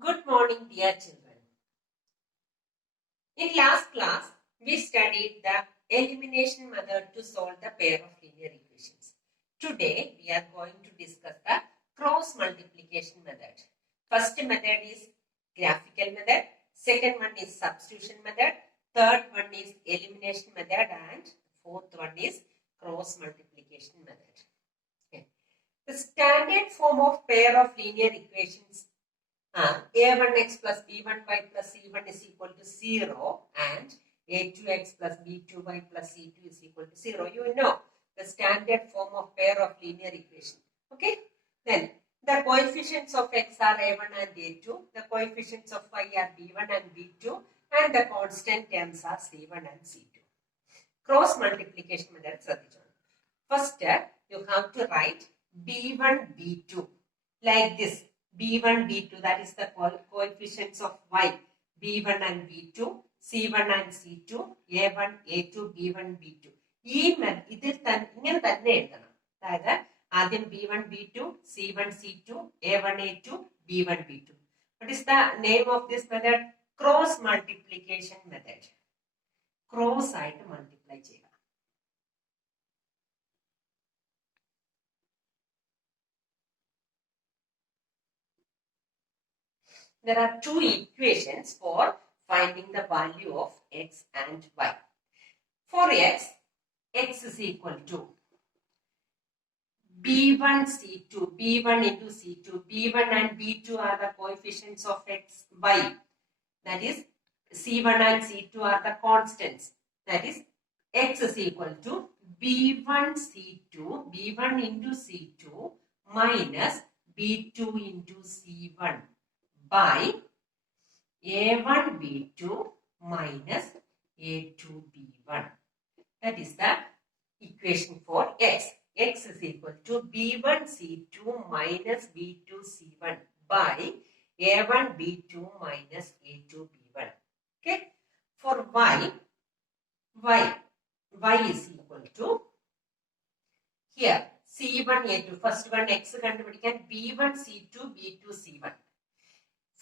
Good morning, dear children. In last class, we studied the elimination method to solve the pair of linear equations. Today, we are going to discuss the cross multiplication method. First method is graphical method. Second one is substitution method. Third one is elimination method. And fourth one is cross multiplication method. Okay. The standard form of pair of linear equations a1x plus b1y plus c1 is equal to 0 and a2x plus b2y plus c2 is equal to 0. You know the standard form of pair of linear equation. Okay. Then the coefficients of x are a1 and a2. The coefficients of y are b1 and b2. And the constant terms are c1 and c2. Cross multiplication method. First, you have to write b1, b2 like this. b1, b2, that is the coefficients of y, b1 and b2, c1 and c2, a1, a2, b1, b2. ഇതിൽ ഇങ്ങനെ തന്നെ എഴുതണം. അതായത് ആദ്യം b1, b2, c1, c2, a1, a2, b1, b2. What is the name of this method? Cross multiplication method. Cross ആയിട്ട് multiply ചെയ്യുക. There are two equations for finding the value of x and y. For x is equal to b1 c2, b1 into c2, b1 and b2 are the coefficients of x, y. That is c1 and c2 are the constants. That is x is equal to b1 c2, b1 into c2 minus b2 into c1 by a1 b2 minus a2 b1. That is the equation for x. X is equal to b1 c2 minus b2 c1 by a1 b2 minus a2 b1. Okay. For y is equal to here c1 a2. First one x കണ്ടുപിടിക്കാൻ b1 c2 b2 c1.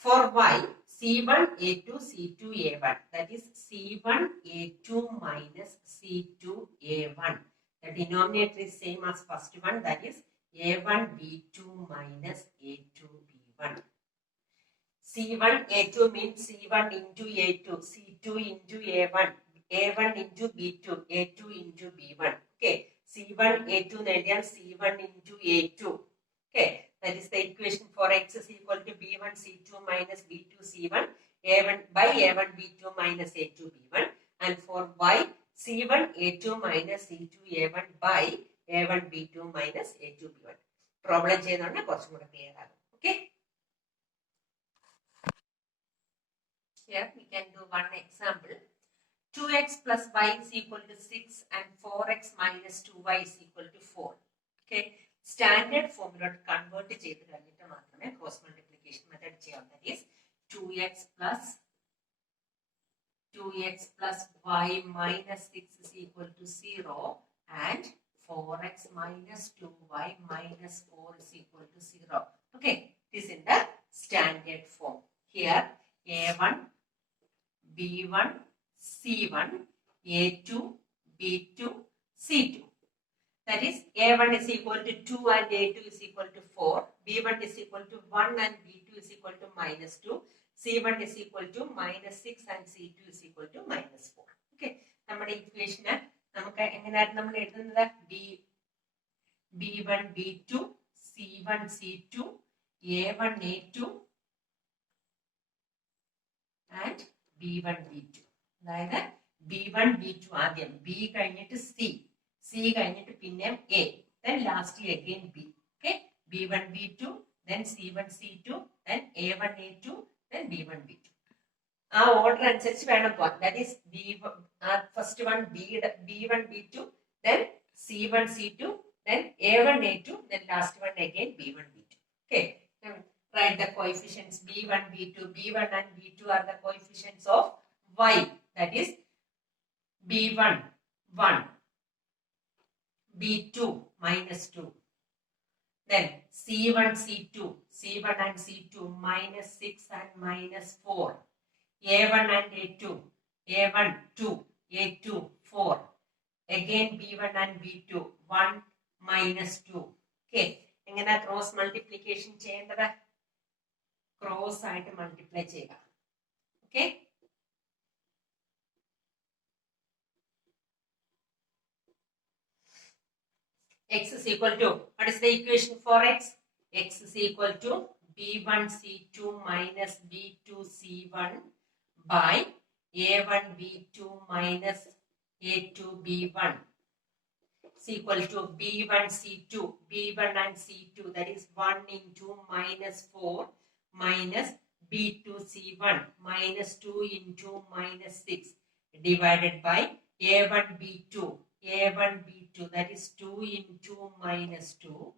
For y, c1 a2 c2 a1. That is c1 a2 minus c2 a1. The denominator is same as first one. That is a1 b2 minus a2 b1. c1 a2 means c1 into a2, c2 into a1, a1 into b2, a2 into b1. Okay, c1 a2 then c1 into a2. Okay, that is the equation for x is equal to b1 c2 minus b2 c1, a1 by a1 b2 minus a2 b1. And for y, c1 a2 minus c2 a1 by a1 b2 minus a2 b1. Problem ചെയ്യുന്നതാണ് കുറച്ചും കൂടെ clear ആകും. Okay. Here we can do one example. 2x plus y is equal to 6 and 4x minus 2y is equal to 4. Okay. Standard formula convert ചെയ്ത് കഴിഞ്ഞിട്ട് മാത്രമേ cross multiplication method ചെയ്യാം. That is 2x plus y minus 6 is equal to 0 and 4x minus 2y minus 4 is equal to 0. Okay, this is in the standard form. Here a1, b1, c1, a2, b2, c2. That is a1 is equal to 2 and a2 is equal to 4. b1 is equal to 1 and b2 is equal to minus 2. c1 is equal to minus 6 and c2 is equal to minus 4. Okay. നമ്മുടെ ഇക്വേഷന് നമുക്ക് എങ്ങനെയായിരുന്നു നമ്മൾ എഴുതുന്നത് b1 b2 c1 c2 a1 a2 and b1 b2. അതായത് b1 b2 ആദ്യം b കഴിഞ്ഞിട്ട് c കഴിഞ്ഞിട്ട് പിന്നെ a, then lastly again b. Okay, b1 b2, then c1 c2, then a1 a2, then b1 b2. ആ ഓർഡർ അനുസരിച്ച് വേണം പോകാൻ. That is first one b1 b2, then c1 c2, then a1 a2, then last one again b1 b2. Okay, write the coefficients b1 b2. b1 and b2 are the coefficients of y. That is b1 1, b2 minus 2, Then C1, C2, C1 and C2 minus 6 and minus 4. A1 and A2, A1, 2, A2, 4. Again B1 and B2, 1 minus 2. Okay. എങ്ങനെ cross multiplication ചെയ്യേണ്ടത്? Cross ആയിട്ട് multiply ചെയ്യുക. Okay. X is equal to, what is the equation for X? X is equal to B1 C2 minus B2 C1 by A1 B2 minus A2 B1 is equal to B1 C2, B1 and C2, that is 1 into minus 4 minus B2 C1 minus 2 into minus 6 divided by A1 B2, A1 B2, that is 2 into minus 2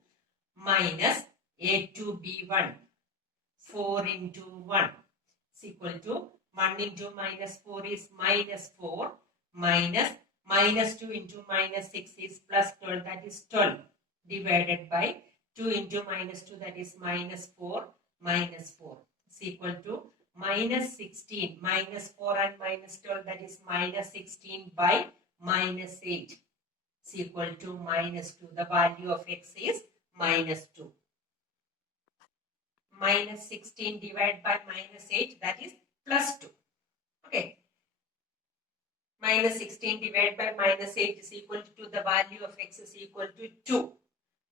minus A2 B1, 4 into 1 is equal to 1 into minus 4 is minus 4 minus minus 2 into minus 6 is plus 12, that is 12 divided by 2 into minus 2, that is minus 4 is equal to minus 16, minus 4 and minus 12, that is minus 16 by minus 8 is equal to minus 2. The value of X is minus 2. Minus 16 divided by minus 8, that is plus 2. Okay. Minus 16 divided by minus 8 is equal to 2. The value of X is equal to 2.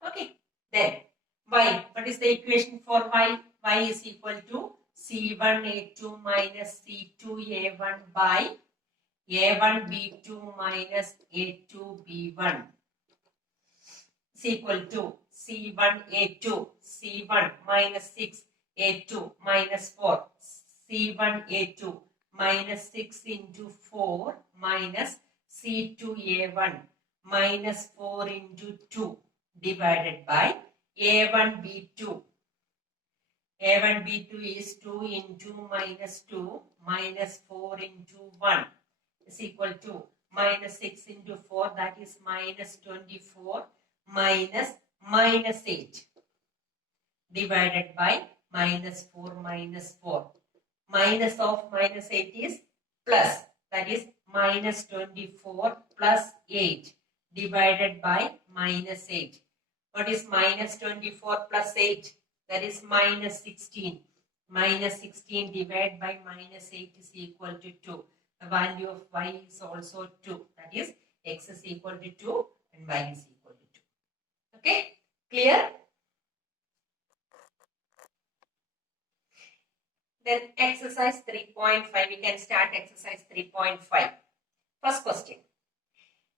Okay. Then Y. What is the equation for Y? Y is equal to C1A2 minus C2A1 by A1B2 minus A2B1 is equal to C1A2, C1 minus 6, A2 minus 4, C1A2 minus 6 into 4 minus C2A1 minus 4 into 2 divided by A1B2. A1B2 is 2 into minus 2 minus 4 into 1 is equal to minus 6 into 4, that is minus 24 minus minus 8 divided by minus 4 minus 4. Minus of minus 8 is plus, that is minus 24 plus 8 divided by minus 8. What is minus 24 plus 8? That is minus 16. Minus 16 divided by minus 8 is equal to 2. The value of Y is also 2. That is X is equal to 2 and Y is equal to 2. Okay? Clear? Then exercise 3.5. We can start exercise 3.5. First question.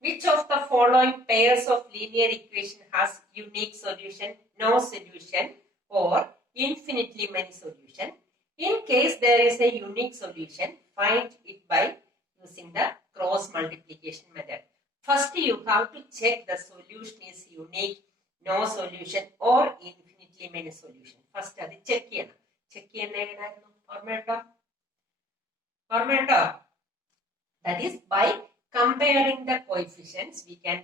Which of the following pairs of linear equation has unique solution, no solution, or infinitely many solution? In case there is a unique solution, find it by using the cross multiplication method. First, you have to check the solution is unique, no solution, or infinitely many solution. First, അത് check ചെയ്യണം. Check ചെയ്യുന്ന എങ്ങനെയായിരുന്നു? ഓർമ്മയുണ്ടോ? That is by comparing the coefficients, we can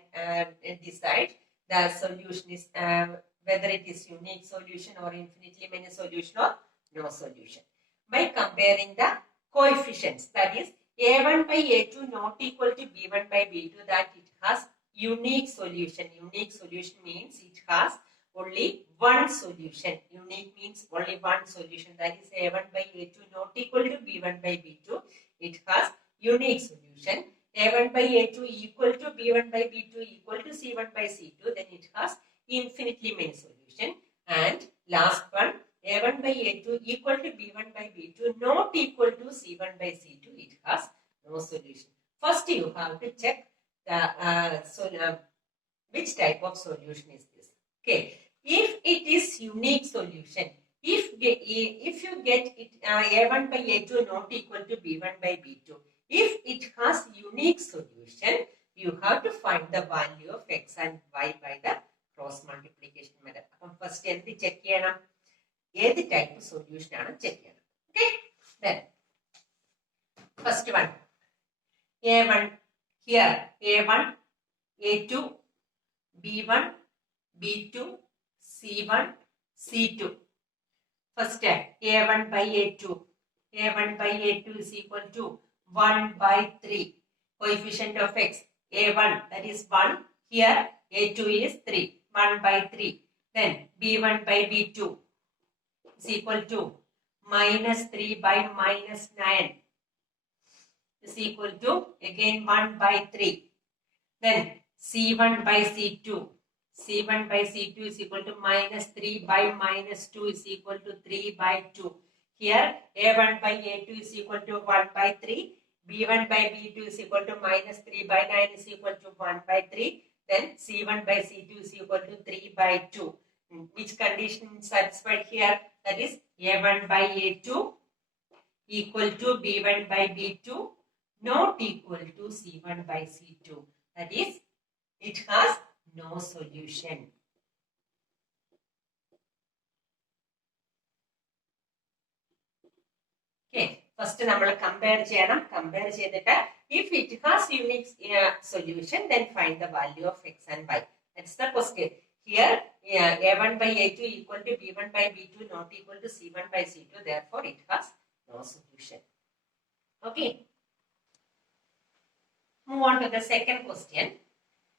decide the solution is whether it is unique solution or infinitely many solution or no solution. By comparing the coefficients, that is A1 by A2 not equal to B1 by B2, that it has unique solution. Unique solution means it has only one solution. Unique means only one solution. That is A1 by A2 not equal to B1 by B2. It has unique solution. A1 by A2 equal to B1 by B2 equal to C1 by C2. Then it has infinitely many solution. And last one, A1 by A2 equal to B1 by B2 not equal to C1 by C2. It has no solution. First, you have to check the which type of solution is this. Okay. If it is unique solution, if you get it A1 by A2 not equal to B1 by B2, if it has unique solution, you have to find the value of X and Y by the cross multiplication method. First, check check the type of solution check. Okay. Then first one, A1 here, A1, A2, B1, B2, C1, C2. First, A1 by A2. A1 by A2 is equal to 1 by 3. Coefficient of x, A1, that is 1. Here, A2 is 3. 1 by 3. Then, B1 by B2 is equal to minus 3 by minus 9 is equal to again 1 by 3. Then C1 by C2. C1 by C2 is equal to minus 3 by minus 2 is equal to 3 by 2. Here A1 by A2 is equal to 1 by 3. B1 by B2 is equal to minus 3 by 9 is equal to 1 by 3. Then C1 by C2 is equal to 3 by 2. Which condition is satisfied here? That is A1 by A2 equal to B1 by B2 not equal to C1 by C2. That is, it has no solution. Okay, first we compare cheyyanam. Compare cheyidittu if it has unique solution, then find the value of x and y. That's the question. Here, A1 by A2 equal to B1 by B2 not equal to C1 by C2. Therefore, it has no solution. Okay. Move on to the second question.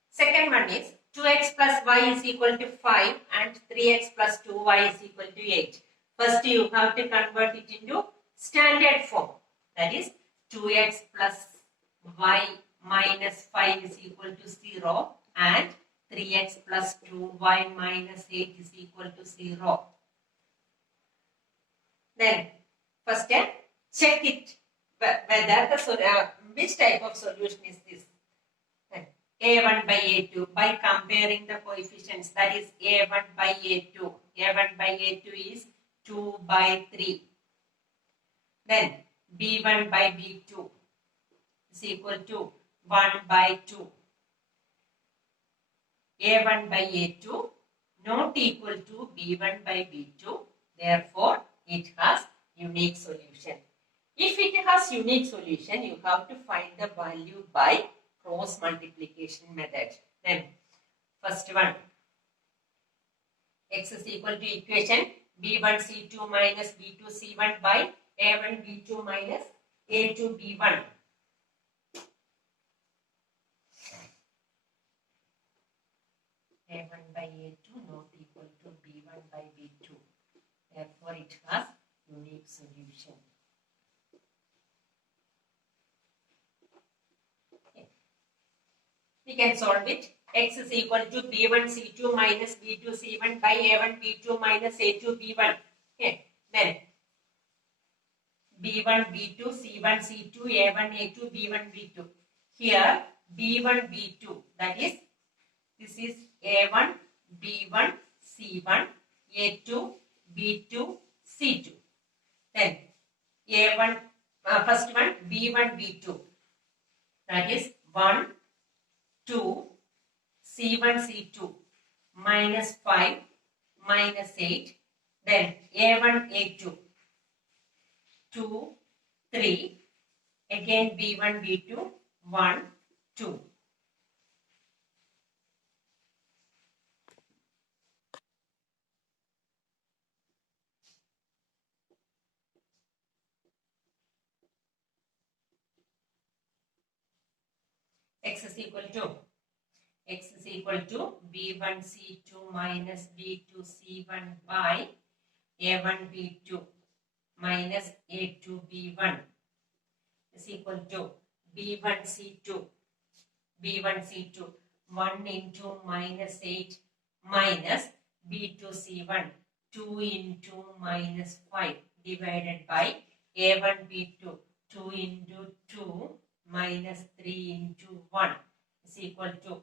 Second one is 2x plus y is equal to 5 and 3x plus 2y is equal to 8. First, you have to convert it into standard form. That is 2x plus y minus 5 is equal to 0 and 3x plus 2y minus 8 is equal to 0. Then, first check it whether the which type of solution is this. A1 by A2 by comparing the coefficients, that is A1 by A2. A1 by A2 is 2 by 3. Then B1 by B2 is equal to 1 by 2. A1 by A2 not equal to B1 by B2. Therefore, it has unique solution. If it has unique solution, you have to find the value by cross multiplication method. Then, first one, x is equal to equation B1 C2 minus B2 C1 by A1 B2 minus A2 B1. A1 by A2 not equal to B1 by B2. Therefore, it has unique solution. We can solve it. X is equal to B1 C2 minus B2 C1 by A1 B2 minus A2 B1. Okay. Then B1 B2 C1 C2 A1 A2 B1 B2. Here B1 B2, that is, this is A1 B1 C1 A2 B2 C2. Then A1 first one B1 B2, that is 1 2 C1 C2 minus 5 minus 8. Then A1 A2 2 3 again B1 B2 1 2. X is equal to B1 C2 minus B2 C1 by A1 B2 minus A2 B1 is equal to B1 C2 1 into minus 8 minus B2 C1 2 into minus 5 divided by A1 B2 2 into 2 minus 3 into 1 is equal to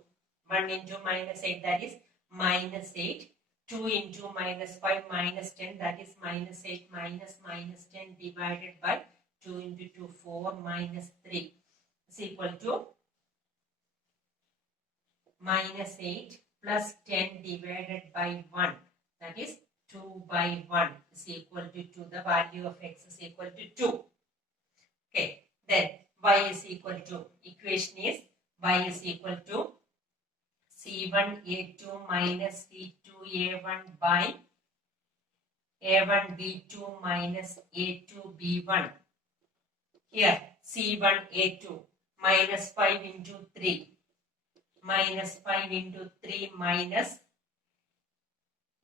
1 into minus 8, that is minus 8. 2 into minus 5 minus 10, that is minus 8 minus minus 10 divided by 2 into 2 4 minus 3 is equal to minus 8 plus 10 divided by 1, that is 2 by 1 is equal to 2. The value of x is equal to 2. Okay, then y is equal to, equation is y is equal to C1 A2 minus C2 A1 by A1 B2 minus A2 B1. Here C1 A2 minus 5 into 3 minus 5 into 3 minus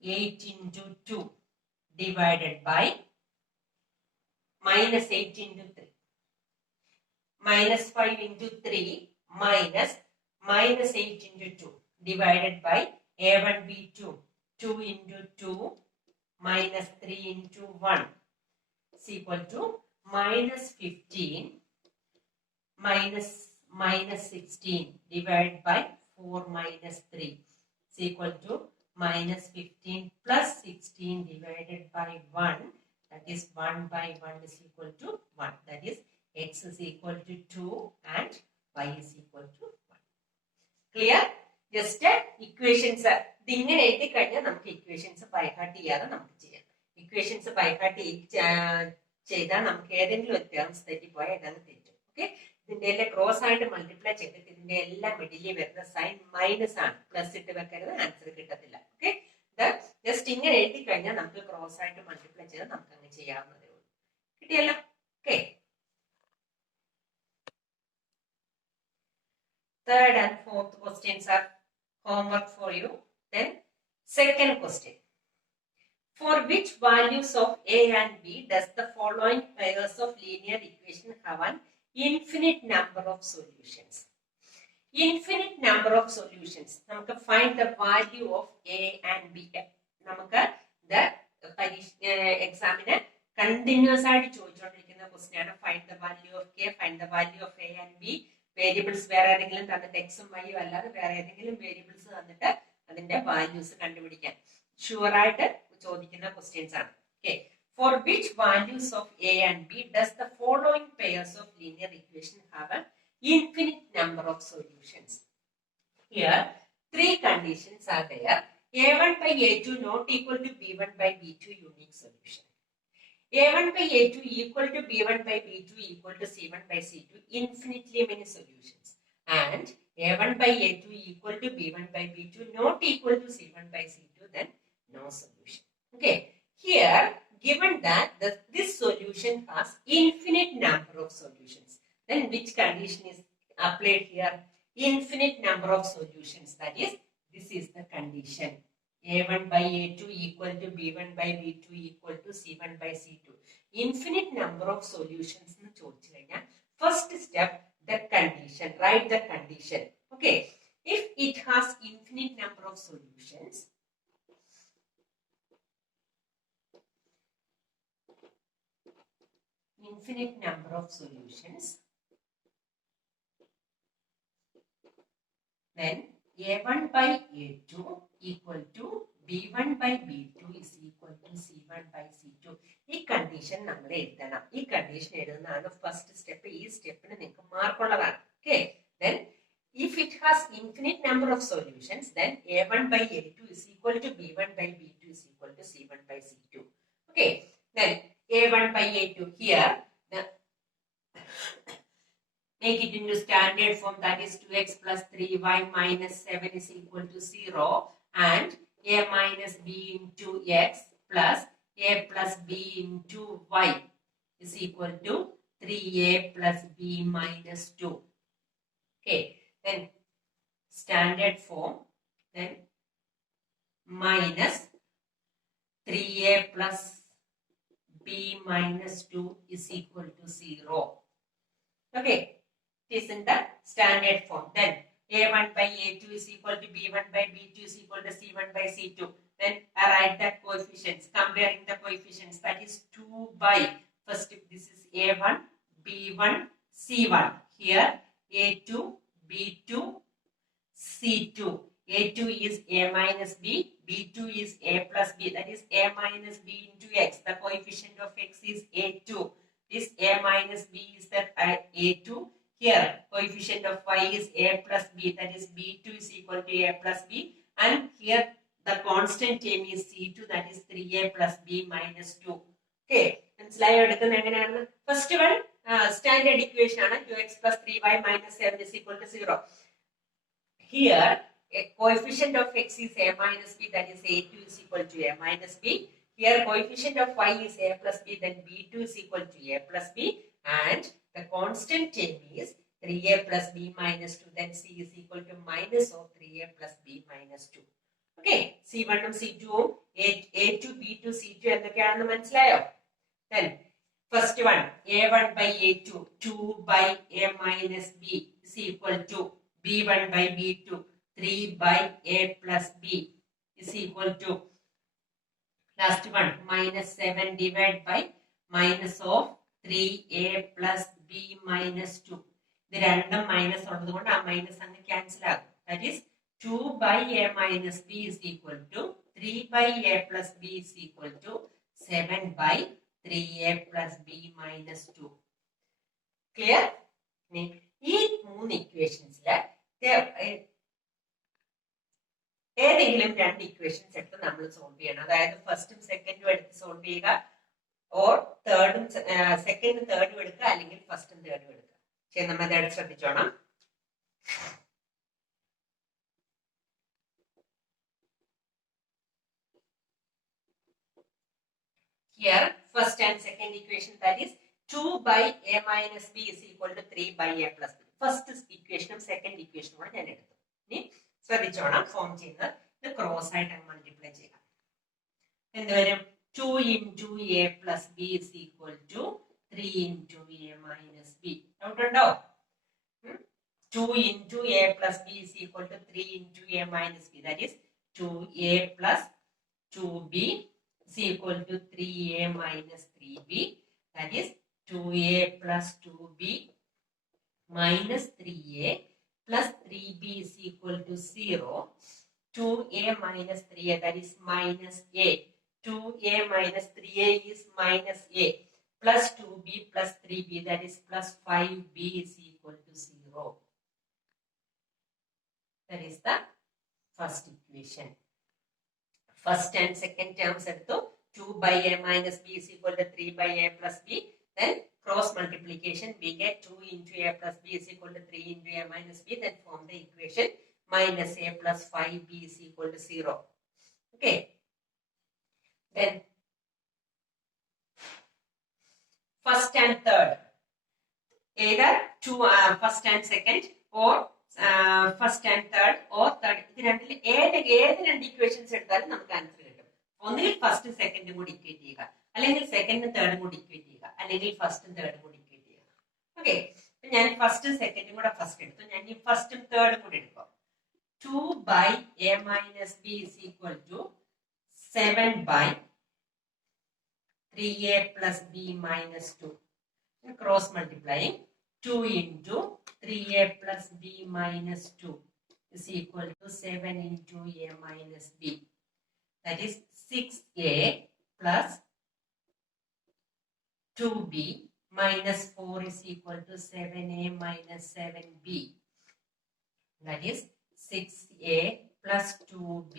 8 into 2 divided by minus 8 into 3 minus 5 into 3 minus minus 8 into 2 divided by A1 B2 2 into 2 minus 3 into 1 is equal to minus 15 minus minus 16 divided by 4 minus 3 is equal to minus 15 plus 16 divided by 1, that is 1 by 1 is equal to 1, that is x is equal to 2 and y is equal to 1. Clear? Just equations ഇങ്ങനെ എഴുതി കഴിഞ്ഞാൽ നമുക്ക് equations by heart ചെയ്യാതെ നമുക്ക് ചെയ്യാം. Equations by heart ചെയ്താൽ നമുക്ക് ഏതെങ്കിലും ഒരു ടേംസ് തെറ്റിപ്പോയാൽ ഏതാണ് തെറ്റും. ഓക്കെ, ഇതിന്റെ എല്ലാം ക്രോസ് ആയിട്ട് മൾട്ടിപ്ലൈ ചെയ്തിട്ട് ഇതിന്റെ എല്ലാം മിഡിലിൽ വരുന്ന സൈൻ മൈനസ് ആണ്, പ്ലസ് ഇട്ട് വെക്കരുത്, ആൻസർ കിട്ടത്തില്ല. ഓക്കെ, ജസ്റ്റ് ഇങ്ങനെ എഴുതി കഴിഞ്ഞാൽ നമുക്ക് ക്രോസ് ആയിട്ട് മൾട്ടിപ്ലൈ ചെയ്ത് നമുക്ക് അങ്ങ് ചെയ്യാവുന്നതേ ഉള്ളൂ. കിട്ടിയല്ലോ? Okay, third and fourth questions are homework for you. Then second question, for which values of a and b does the following pairs of linear equation have an infinite number of solutions? Infinite number of solutions. നമുക്ക് find the value of a and b. നമുക്ക് എക്സാമിന് continuous ആയിട്ട് ചോദിച്ചുകൊണ്ടിരിക്കുന്ന question ആണ്. Find the value of K, find the value of a and B. Variables വേറെ ഏതെങ്കിലും തന്നിട്ട് എക്സും വൈയും അല്ലാതെ വേറെ ഏതെങ്കിലും വേരിയബിൾസ് തന്നിട്ട് അതിന്റെ വാല്യൂസ് കണ്ടുപിടിക്കാൻ ഷുവർ ആയിട്ട് ചോദിക്കുന്ന ക്വസ്റ്റ്യൻസ് ആണ്. Okay, for which values of a and b does the following pairs of linear equation have a infinite number of solutions? Here three conditions are there. A1 by A2 not equal to B1 by B2 unique solution. A1 by A2 equal to B1 by B2 equal to C1 by C2 infinitely many solutions. And A1 by A2 equal to B1 by B2 not equal to C1 by C2, then no solution. Okay, here given that this solution has infinite number of solutions, then which condition is applied here? Infinite number of solutions, that is, this is the condition. A1 by A2 equal to B1 by B2 equal to C1 by C2. Infinite number of solutions. First step, the condition. Write the condition. Okay, if it has infinite number of solutions, then A1 by A2 equal to B1 by B2 is equal to C1 by C2. ഈ condition നമ്മൾ എഴുതണം. ഈ condition എഴുതുന്നതാണ് first step. ഈ സ്റ്റെപ്പിന് നിങ്ങൾക്ക് mark ഉള്ളതാണ്. Okay, then if it has infinite number of solutions, then A1 by A2 is equal to B1 by B2 is equal to C1 by C2. Okay, then A1 by A2 here, make it into standard form, that is 2x plus 3y minus 7 is equal to 0, and a minus b into x plus a plus b into y is equal to 3a plus b minus 2. Okay, then standard form, then minus 3a plus b minus 2 is equal to 0. Okay, it is in the standard form. Then A1 by A2 is equal to B1 by B2 is equal to C1 by C2. Then I write the coefficients, comparing the coefficients, that is 2 by, first this is A1, B1, C1. Here A2, B2, C2. A2 is A minus B, B2 is A plus B, that is A minus B into X. The coefficient of X is A2. This A minus B is that A2. Here coefficient of Y is A plus B, that is B2 is equal to A plus B, and here the constant term is C2, that is 3A plus B minus 2. Okay, first one standard equation 2x plus 3y minus 7 is equal to 0. Here coefficient of x is a minus b, that is a2 is equal to a minus b. Here coefficient of y is a plus b, then b2 is equal to a plus b, and the constant term is 3a plus b minus 2, then c is equal to minus of 3a plus b minus 2. Okay, c1 ഉം c2 ഉം a2 b2 c2 എന്തൊക്കെയാണെന്ന് മനസ്സിലായോ? Then first one, a1 by a2, 2 by a minus b is equal to b1 by b2, 3 by a plus b is equal to last one, minus 7 divided by minus of 3a plus b minus 2. ഇത് രണ്ടും minus ഉള്ളത് കൊണ്ട് ആ minus അങ്ങ് cancel ആകും. That is 2 by a minus b is equal to 3 by a plus b is equal to 7 by 3a plus b minus 2. Clear? ഈ മൂന്ന് ഇക്വേഷൻസില് ഏതെങ്കിലും രണ്ട് ഇക്വേഷൻസ് എടുത്ത് നമ്മൾ സോൾവ് ചെയ്യണം. അതായത് ഫസ്റ്റും സെക്കൻഡും എടുത്ത് സോൾവ് ചെയ്യുക, ഓർ തേർഡും സെക്കൻഡും തേർഡും എടുക്കുക, അല്ലെങ്കിൽ ഫസ്റ്റും തേർഡും എടുക്കുക. ചെയ്യുന്ന മെത്തേഡ് ശ്രദ്ധിച്ചോണം. Here first and second equation, that is 2 by a minus b is equal to 3 by a plus b. First equation second equation കൂടെ ഞാൻ എടുത്തു. ഇനി ശ്രദ്ധിച്ചോണം, ഫോം ചെയ്യുന്നത് ഇത് ക്രോസ് ആയിട്ട് മൾട്ടിപ്ലൈ ചെയ്യാം. എന്ത് വരും? 2 into a plus b is equal to 3 into a minus b. Doubt ഉണ്ടോ? 2 into a plus b is equal to 3 into a minus b. That is 2a plus 2b is equal to 3a minus 3b. That is 2a plus 2b minus 3a plus 3b is equal to 0. 2a minus 3a, that is minus a. 2a minus 3a is minus a. Plus 2b plus 3b, that is plus 5b is equal to 0. That is the first equation. First and second terms എടുത്തു. 2 by a minus b is equal to 3 by a plus b. Then cross multiplication, we get 2 into a plus b is equal to 3 into a minus b. Then form the equation minus a plus 5b is equal to 0. Okay. Then first and third, either first and second, or first and third, or third. ഇത് രണ്ടിൽ ഏത് രണ്ട് equations എടുത്താലും നമുക്ക് answer കിട്ടും. ഒന്നുകിൽ ഫസ്റ്റും സെക്കൻഡും കൂടി ഇക്വേറ്റ് ചെയ്യുക, അല്ലെങ്കിൽ സെക്കൻഡും തേർഡും കൂടി ഇക്വേറ്റ് ചെയ്യുക, അല്ലെങ്കിൽ ഫസ്റ്റും തേർഡും കൂടി ഇക്വേറ്റ് ചെയ്യുക. ഓക്കെ, ഞാൻ ഫസ്റ്റും സെക്കൻഡും കൂടെ ഫസ്റ്റ് എടുത്തു. ഞാൻ ഈ ഫസ്റ്റും തേർഡും കൂടി എടുക്കും. 2 by a minus b is equal to 7 by 3a plus b minus 2. Cross multiplying, 2 into 3a plus b minus 2 is equal to 7 into a minus b. That is 6a plus 2b minus 4 is equal to 7a minus 7b. That is 6a plus 2b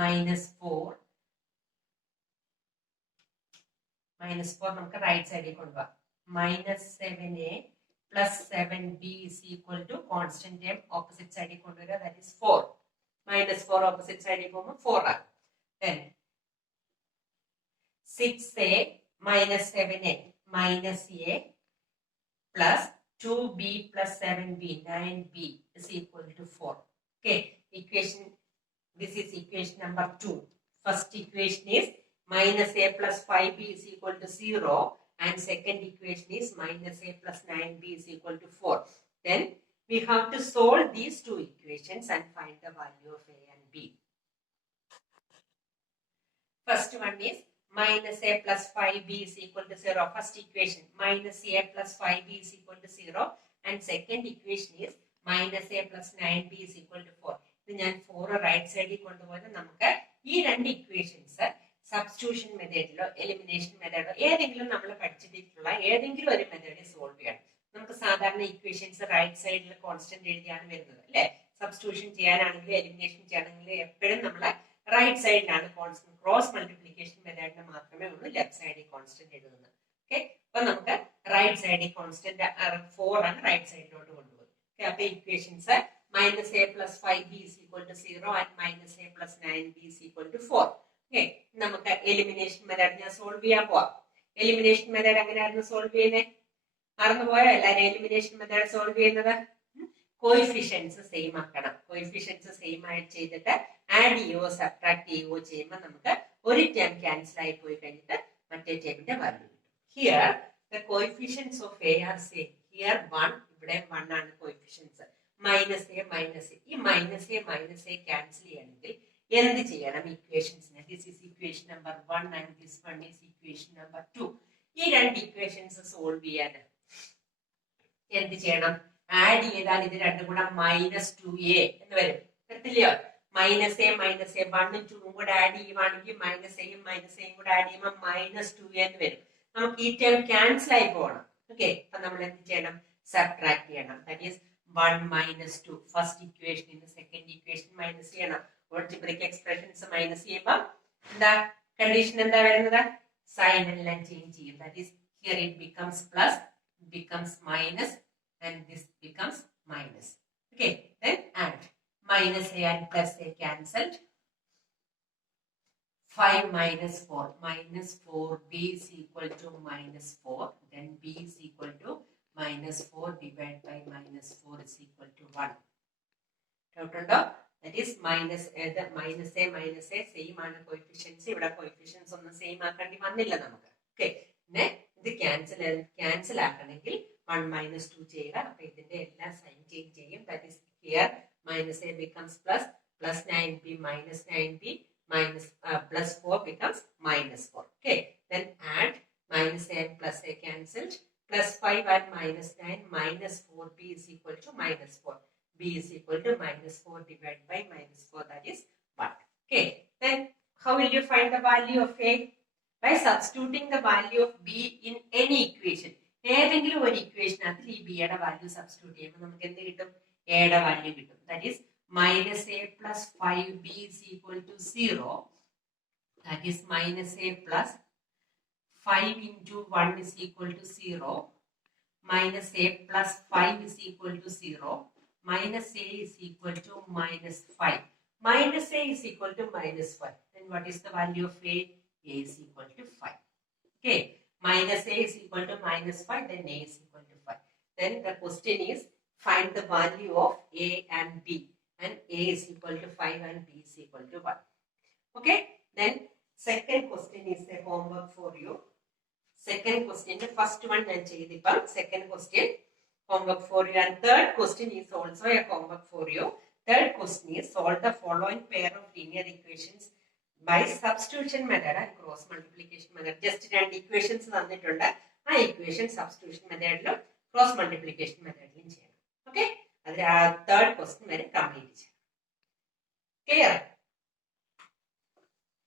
minus 4. Minus 4 നമുക്ക് right സൈഡിൽ കൊണ്ടുപോകാം. Minus 7a plus 7b is equal to constant term opposite side കൊണ്ടുവരിക, that is 4. Minus 4 opposite side പോകുമ്പോൾ 4 ആണ്. Then 6a minus 7a minus a plus 2b plus 7b, 9b is equal to 4. Okay, equation, this is equation number 2. First equation is minus a plus 5b is equal to 0, and second equation is minus a plus 9b is equal to 4. Then we have to solve these two equations and find the value of a and b. First one is minus a plus 5b is equal to 0. First equation, minus a plus 5b is equal to 0, and second equation is minus a plus 9b is equal to 4. ഇത് ഞാൻ 4 right സൈഡിൽ കൊണ്ടുപോയത് നമുക്ക് ഈ രണ്ട് equations substitution മെത്തേഡിലോ elimination മെത്തേഡോ ഏതെങ്കിലും നമ്മൾ പഠിച്ചിട്ടുള്ള ഏതെങ്കിലും ഒരു മെത്തേഡിൽ സോൾവ് ചെയ്യണം. നമുക്ക് സാധാരണ ഇക്വേഷൻസ് റൈറ്റ് സൈഡിൽ കോൺസ്റ്റന്റ് എഴുതിയാണ് വരുന്നത്, അല്ലെ? സബ്സ്റ്റിറ്റ്യൂഷൻ ചെയ്യാനാണെങ്കിലും എലിമിനേഷൻ ചെയ്യാനാണെങ്കിലും എപ്പോഴും നമ്മൾ റൈറ്റ് സൈഡിലാണ് കോൺസ്റ്റന്റ്. ക്രോസ് മൾട്ടിപ്ലിക്കേഷൻ മെത്തേഡിന് മാത്രമേ ഉള്ളൂ ലെഫ്റ്റ് സൈഡിൽ കോൺസ്റ്റന്റ് എഴുതുന്നത്. ഓക്കെ, അപ്പൊ നമുക്ക് റൈറ്റ് സൈഡിൽ കോൺസ്റ്റന്റ് 4 ആണ് റൈറ്റ് സൈഡിലോട്ട് കൊണ്ടുപോകും. അപ്പൊ equations minus a plus 5b is equal to 0 and minus a plus 9b is equal to 4. Okay, നമുക്ക് എലിമിനേഷൻ മെത്തേഡ് ഞാൻ സോൾവ് ചെയ്യാൻ പോവാം. എലിമിനേഷൻ മെത്തേഡ് എങ്ങനെയായിരുന്നു സോൾവ് ചെയ്യുന്നത്? മറന്നുപോയോ എല്ലാവരും എലിമിനേഷൻ മെത്തേഡ് സോൾവ് ചെയ്യുന്നത്? കോയിഫിഷ്യൻസ് സെയിം ആക്കണം. കോയിഫിഷ്യൻസ് സെയിം ആയിട്ട് ചെയ്തിട്ട് ആഡ് ചെയ്യുകയോ സബ്ട്രാക്ട് ചെയ്യുകയോ ചെയ്യുമ്പോൾ നമുക്ക് ഒരു ടേം ക്യാൻസൽ ആയി പോയി കഴിഞ്ഞിട്ട് മറ്റേ ടേമിന്റെ വാല്യൂ കിട്ടും. Here the coefficients of A are same. Here 1, ഇവിടെ 1 ആണ് coefficients. Minus A minus A, ഈ മൈനസ് എ ക്യാൻസൽ ചെയ്യണമെങ്കിൽ എന്ത് ചെയ്യണം? ഇക്വേഷൻസിന് this is equation number 1 and this one is equation number 2. ഈ രണ്ട് ഇക്വേഷൻസ് സോൾവ് ചെയ്യാൻ എന്ത് ചെയ്യണം? ആഡ് ചെയ്താൽ ഇത് രണ്ടും കൂടെ -2a എന്ന് വരും. വരത്തില്ലയോ? മൈനസ് എ 1ഉം 2ഉം കൂടെ ആഡ് ചെയ്യുവാണെങ്കിൽ മൈനസ് എയും കൂടെ ആഡ് ചെയ്യുമ്പോൾ -2a എന്ന് വരും. നമുക്ക് ഈ ടേം ക്യാൻസൽ ആയി പോകണം. ഓക്കെ, അപ്പൊ നമ്മൾ എന്ത് ചെയ്യണം? സബ്ട്രാക്ട് ചെയ്യണം. That is 1 - 2. First equation second equation minus ചെയ്യണം. ഓൾജിബ്രിക് എക്സ്പ്രഷൻസ് മൈനസ് ചെയ്യുമ്പോൾ എന്താ കണ്ടീഷൻ എന്താ വരുന്നത്? സൈൻ എല്ലാം ചേഞ്ച് ചെയ്യും. That is here it becomes plus, becomes minus and this becomes minus. Okay, then add minus a and plus a cancelled. 5 minus 4, minus 4b is equal to -4. Then b is equal to -4 divided by -4 is equal to 1. Doubt undo? That is minus a same ആണ് coefficients. ഇവിടെ coefficients ഒന്നും same ആക്കേണ്ടി വന്നില്ല നമുക്ക്. Okay, പിന്നെ ഇത് cancel ആക്കണമെങ്കിൽ 1 - 2 ചെയ്യുക. അപ്പൊ ഇതിന്റെ എല്ലാം സൈൻ ചേഞ്ച് ചെയ്യും. That is here minus a becomes plus 9b minus 9b minus plus 4 becomes -4. Okay, then add minus a and plus a cancelled, plus 5 and -9 -4b is equal to -4. b is equal to -4 divided by -4, that is 1. Okay, then how will you find the value of a? By substituting the value of b in any equation. ഏതെങ്കിലും ഒരു ഇക്വേഷനകത്തിൽ ഈ ബിയുടെ value substitute ചെയ്യുമ്പോൾ നമുക്ക് എന്ത് കിട്ടും? എയുടെ value കിട്ടും. That is -a plus 5b is equal to 0. That is -a plus 5 into 1 is equal to 0. -a plus 5 is equal to 0. -a is equal to -5. -a is equal to -5. Then what is the value of a? A is equal to 5. Okay. -a is equal to -5, then a is equal to 5. Then the question is find the value of a and b, and a is equal to 5 and b is equal to 1. Okay, then second question is a homework for you. Second question, the first one ഞാൻ ചെയ്തിപ്പോൾ second question homework for you, and third question is also a homework for you. Third question is solve the following pair of linear equations by substitution method and cross multiplication method. Just രണ്ട് equations തന്നിട്ടുണ്ട്. ആ equation substitution methodലും cross multiplication methodലും ചെയ്യണം. Okay, അതിൽ third question വരെ complete ചെയ്യണം. Clear?